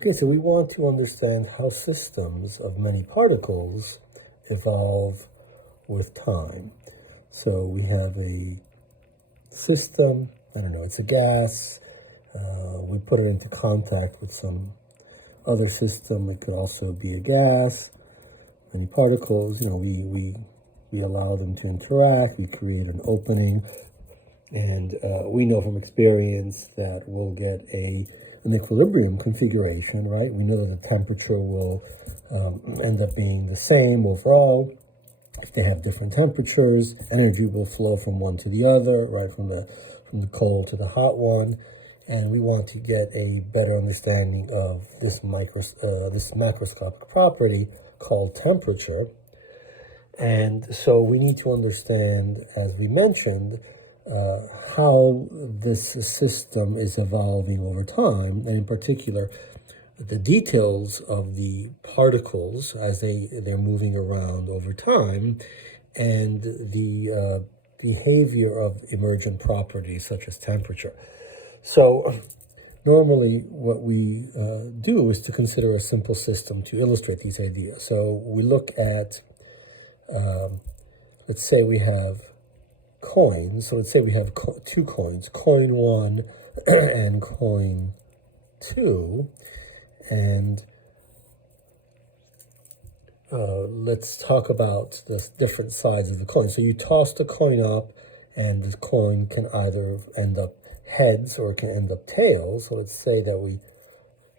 Okay, so we want to understand how systems of many particles evolve with time. So we have a system, I don't know, it's a gas. We put it into contact with some other system. It could also be a gas. Many particles, we allow them to interact. We create an opening. And we know from experience that we'll get an equilibrium configuration, right? We know that the temperature will end up being the same overall. If they have different temperatures, energy will flow from one to the other, right? From the cold to the hot one. And we want to get a better understanding of this macroscopic property called temperature. And so we need to understand, as we mentioned, how this system is evolving over time, and in particular, the details of the particles as they're moving around over time, and the behavior of emergent properties such as temperature. So normally what we do is to consider a simple system to illustrate these ideas. So we look at, let's say we have coins. So let's say we have two coins, coin 1 and coin 2. And let's talk about the different sides of the coin. So you toss the coin up, and the coin can either end up heads or it can end up tails. So let's say that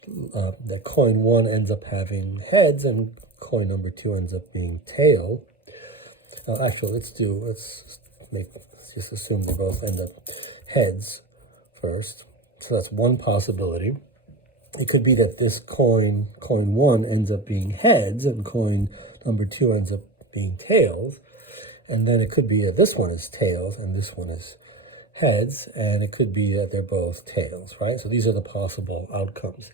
that coin 1 ends up having heads and coin number 2 ends up being tail. Actually, let's just assume they both end up heads first. So that's one possibility. It could be that this coin 1 ends up being heads and coin number 2 ends up being tails. And then it could be that this one is tails and this one is heads, and it could be that they're both tails, right? So these are the possible outcomes.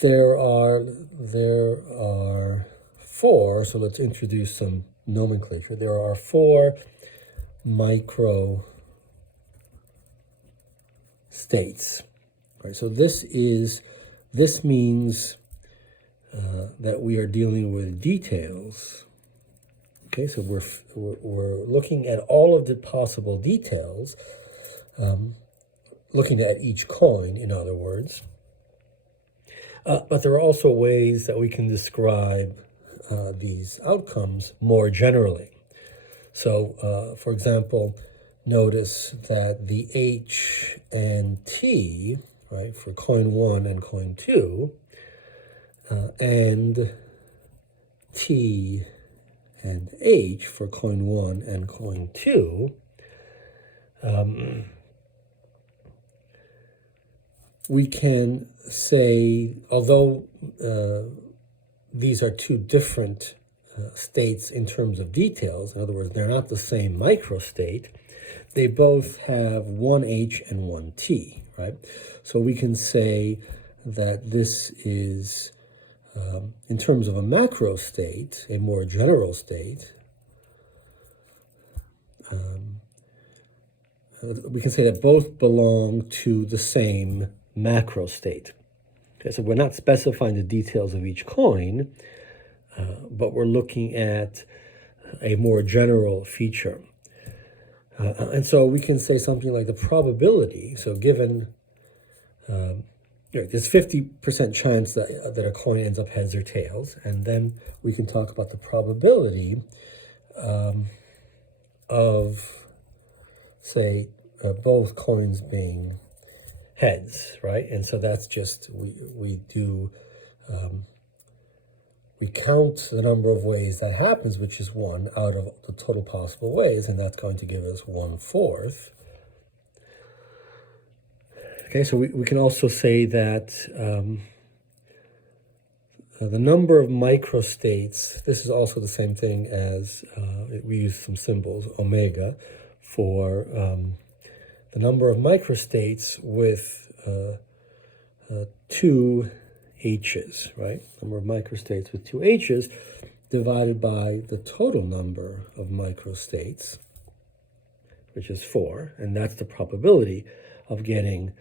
There are 4, so let's introduce some nomenclature. There are 4 microstates, right? So this means that we are dealing with details. Okay, so we're looking at all of the possible details, looking at each coin, in other words. But there are also ways that we can describe these outcomes more generally. So, for example, notice that the H and T, right, for coin 1 and coin 2, and T and H for coin 1 and coin 2, we can say, although these are two different states in terms of details, in other words, they're not the same microstate, they both have one H and one T, right? So we can say that this is, in terms of a macrostate, a more general state, we can say that both belong to the same macrostate. Okay, so we're not specifying the details of each coin, but we're looking at a more general feature. And so we can say something like the probability. So given there's 50% chance that a coin ends up heads or tails, and then we can talk about the probability of, say, both coins being heads, right? And so that's just, we count the number of ways that happens, which is 1 out of the total possible ways, and that's going to give us 1/4. Okay, so we can also say that the number of microstates, this is also the same thing as, we use some symbols, omega, for the number of microstates with 2 H's, right? Number of microstates with 2 H's divided by the total number of microstates, which is 4, and that's the probability of getting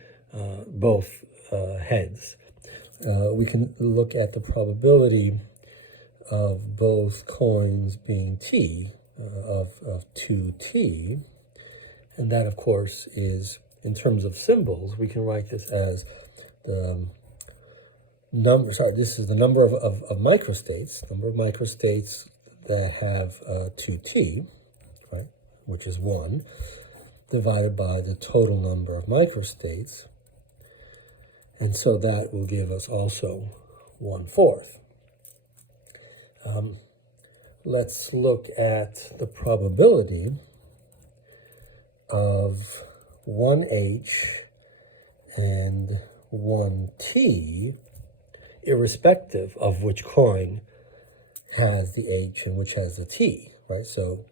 both heads. We can look at the probability of both coins being T, of 2T, and that, of course, is, in terms of symbols, we can write this as the number, this is the number of microstates, that have 2T, right, which is 1, divided by the total number of microstates, and so that will give us also 1/4. Let's look at the probability of 1H and 1T, irrespective of which coin has the H and which has the T, right? So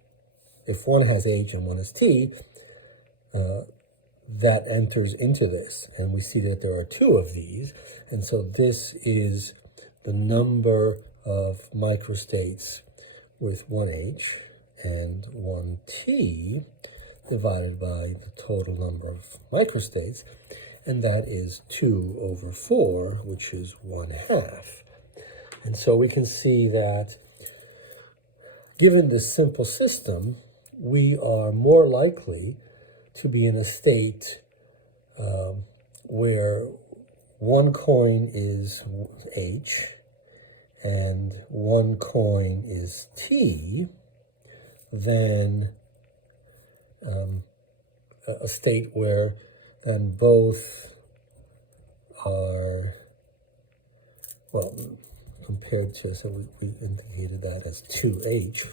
if one has H and one has T, that enters into this, and we see that there are 2 of these, and so this is the number of microstates with 1H and 1T divided by the total number of microstates, and that is 2/4, which is 1/2. And so we can see that given this simple system, we are more likely to be in a state where one coin is H and one coin is T than a state where then both are, well, compared to, so we indicated that as 2H,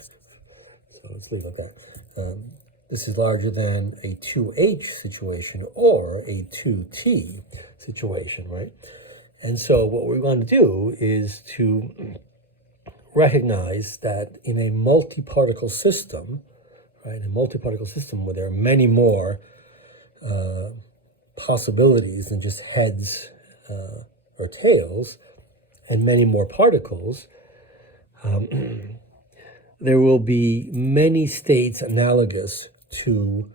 so let's leave it there. This is larger than a 2H situation or a 2T situation, right? And so what we're going to do is to recognize that in a multi-particle system, right, a multi-particle system where there are many more possibilities than just heads or tails, and many more particles, there will be many states analogous to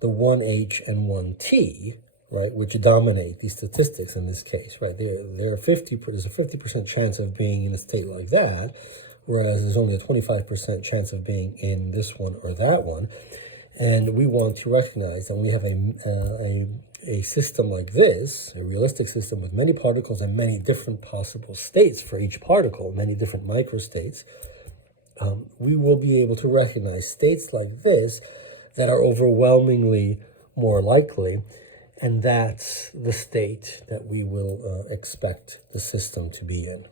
the 1H and 1T, right, which dominate these statistics in this case, right? There's a 50% chance of being in a state like that, whereas there's only a 25% chance of being in this one or that one. And we want to recognize that when we have a system like this, a realistic system with many particles and many different possible states for each particle, many different microstates, we will be able to recognize states like this that are overwhelmingly more likely, and that's the state that we will expect the system to be in.